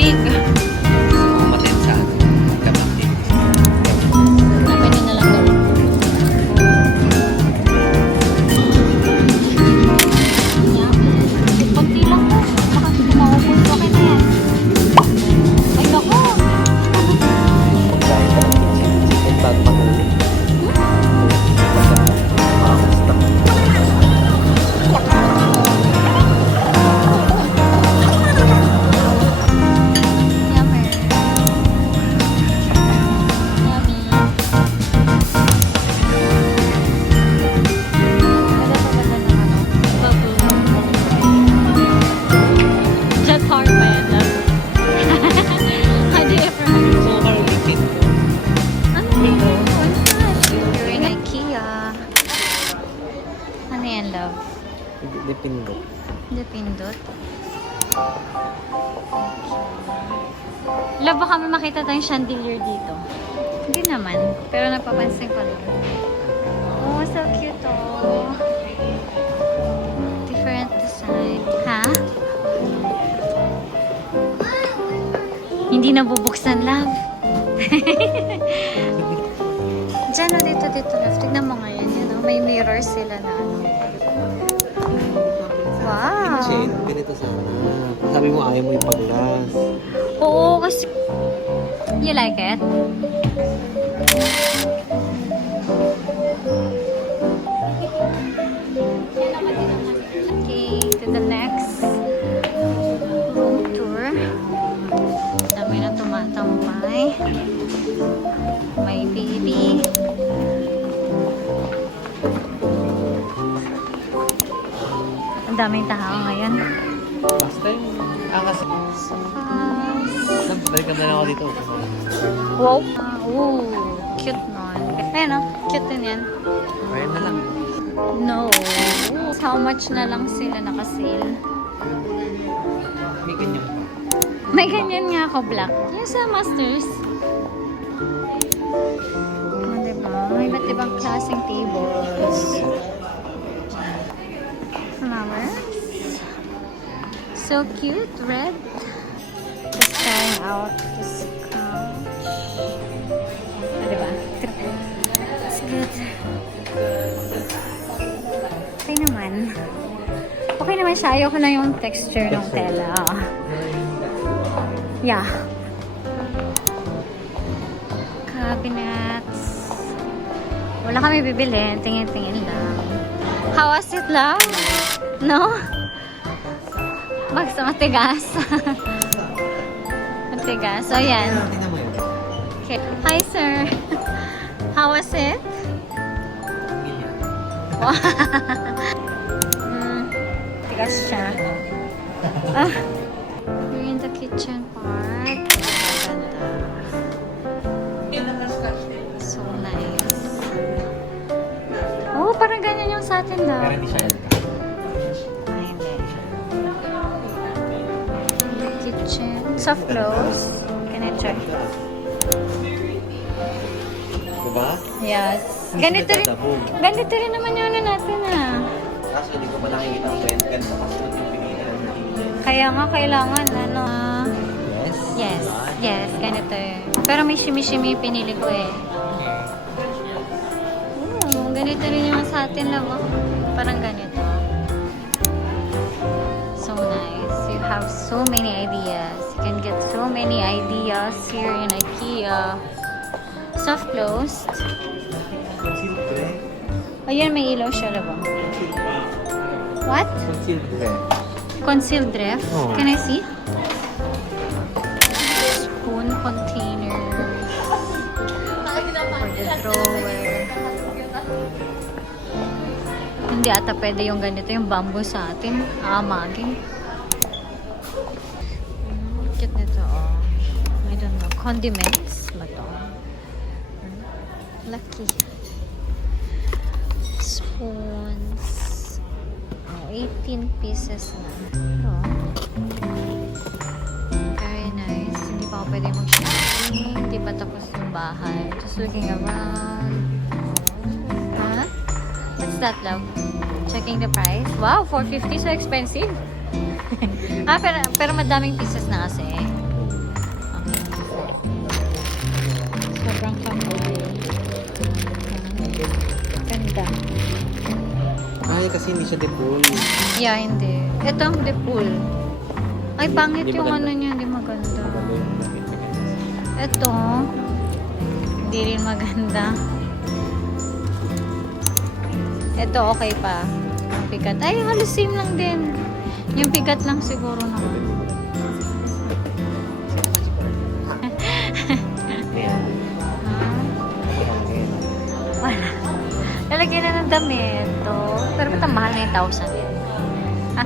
tubig. Matensan. Kapatid. Pwede na lang daw. Kunti lang po. Baka kumaupos. Okay na yan. Ay, naku. Dahil ka ng chicken bago mahuli. Yummy. Yummy. Just hard pa yan. Hindi ever. Sukar liquid ko. Ano dito? You're in IKEA. Ano yan, love? Depende. Hindi pindot. Love, baka may makita tayong chandelier dito. Hindi naman. Pero napapansin ko lang. Oh, so cute oh. Different design. Ha? Hindi nabubuksan, love. Diyan o, dito, love. Tignan mo ngayon. Yun, oh. May mirror sila na ano. Wow. Chain, ganito sana. Sabi mo ayaw mo yung pag-glass. Oo, kasi... You like it? Okay, to the next room tour. Dami na tumatampay. May baby. Ang daming tao ngayon. Basta yung angas. Balikan na lang ako dito. Wow! Ooh, cute nun. Ayan o, cute din yan. Ayan na lang. No. How much na lang sila nakasale? May ganyan pa. May ganyan nga ako, black. Yes, masters. Oh, diba? May iba't ibang klaseng tables. Flowers. So cute, red. Just trying out this couch. Oh, diba? It's good. Okay naman. Okay naman siya. Ayoko na yung texture ng tela. Yeah. Cabinets. Wala kami bibili. Tingin-tingin lang. How was it, love? No? Basta matigas. Matigas. So, yan. Tingnan mo yun. Okay. Hi, sir. How was it? Tigas siya. Ah. We're in the kitchen part. Ganda. So nice. Oh, parang ganyan yung sa atin daw. Pero hindi siya yan. Ay, hindi. The kitchen. Soft close. Can I check? Diba? Yes. Ganito rin naman yung ano natin ah. Kaso hindi ko pa nakikita ang kwento. Ganito kasi yung pingilan. Kaya nga kailangan ano Yes? yes, yes, ganito eh. Pero may shimmy-shimmy yung pinili ko eh. Ganito rin yung sa atin lang oh. Parang ganito. So nice. You have so many ideas. You can get so many ideas here in IKEA. Soft closed. Ayan, may ilaw siya labang. What? Concealed bread. Concealed ref? Oh. Can I see? Spoon container. For the drawer. Hindi ata pwede yung ganito, yung bamboo sa atin. Aamagin. Cute nito, oh. I don't know. Condiments ba to? Lucky. Spoons. Oh, 18 pieces na. Oh. Very nice. Hindi pa ako pwede mag-shopping. Hindi pa tapos yung bahay. Just looking around. Huh? What's that, love? Checking the price. Wow, $450. So expensive. Pero madaming pieces na kasi. Ay, kasi hindi siya depul. Yeah, hindi. Ito ang Depul. Ay, pangit Hindi yung maganda. ano niya, hindi maganda. Ito, hindi rin maganda. Ito, okay pa. Ang pikat. Ay, halos same lang din. Yung pikat lang siguro naman. Ayan. Ah, Ayan. wala. Lalagyan na ng damit. To. Pero ba't ang mahal na yung 1,000 yan? Ha?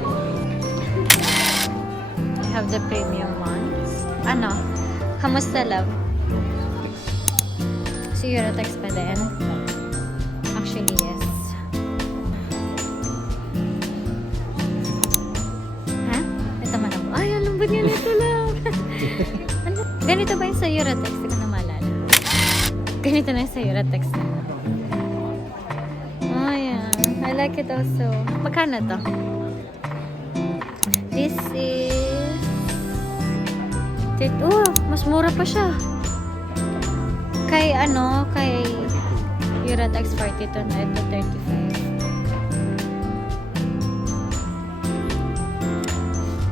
I have the premium ones. Ano? Kamusta, love? Si Eurotex pa din? Actually, yes. Ha? Ito man ako. Ay, alam ba niya nito, love? Ano? Ganito ba yung sa Eurotex? Hindi ko na maalala. Ganito na yung sa Eurotex na. Oh, yeah. I like it also. Magkano to? This is... Oh, mas mura pa siya. Kay ano, kay Eurotex 42 na ito 35.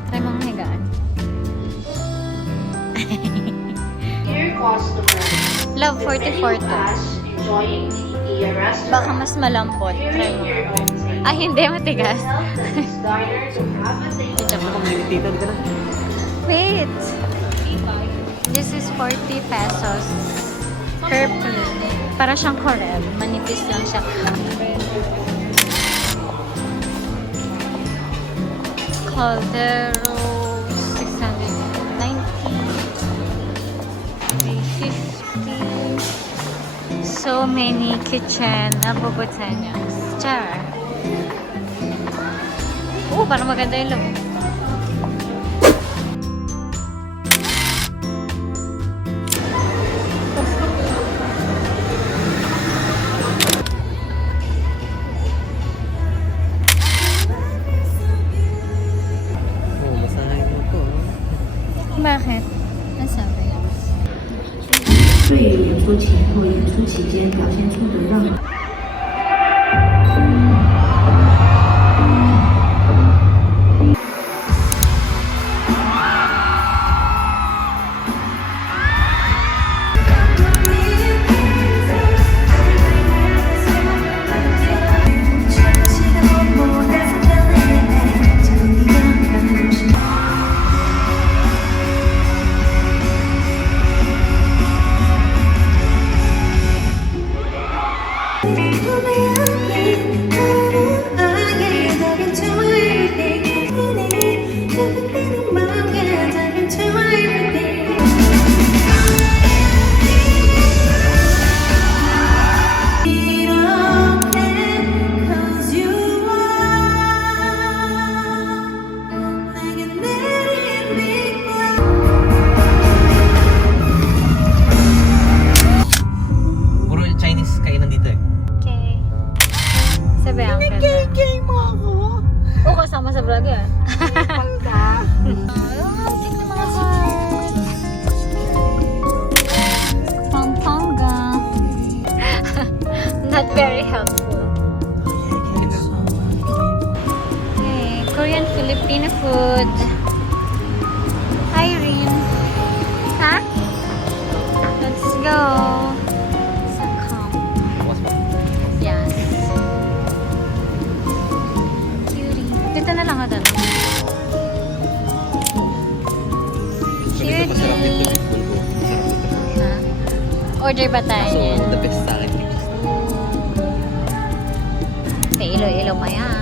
Try mong higaan. Dear customer, Love, the menu 44 to. has enjoying the restaurant. Baka mas malambot. Try During mo. your own time. Ay, hindi. Matigas. Help the diner to have a day. Ito Ano pa. community ka na? Wait. This is 40 pesos per plate. Para siyang corel. Manipis lang siya. Caldero 690. 350. So many kitchen abobotanyas. Char. Oh, parang maganda yung loob. Oo, masahin mo to. Bakit? Ang sabi? 对演出前或演出期间表现出的让 Puro Chinese kainan dito eh. Okay. Sabi ang kaya. Gay mo ako. Oo, kasama sa vlog yan. Tingnan mga heart. Pampanga. Not very helpful. Okay, Korean Filipino food. Irene. Ha? Let's go. Sa camp. Yes. Cutie. Dito na lang ako. Ganito masarap dito Cutie. yung bulbo. Masarap dito. Ha? Order ba tayo So, niyan? the best sa akin. May ilo-ilo pa yan.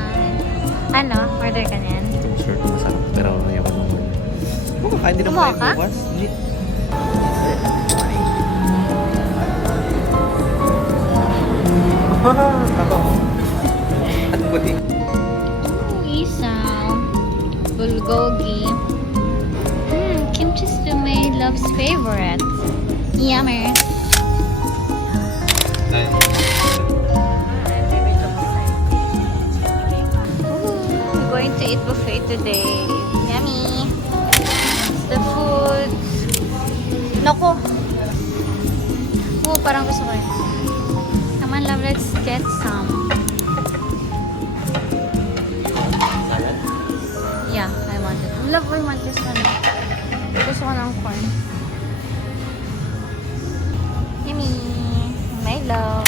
Ano? Order ka niyan? I'm sure na masarap. Pero ayaw ko naman. Oo, kain din Kumuha naman ka? tayo bukas. Hindi. Ako. At buti. Isaw. Bulgogi. Kimchi stew my love's favorite. Yummer. I'm going to eat buffet today. Yummy. The food. Nako. Oh, parang gusto ko rin. Come on, love, let's get some. gusto ko ng corn. Yummy! Milo!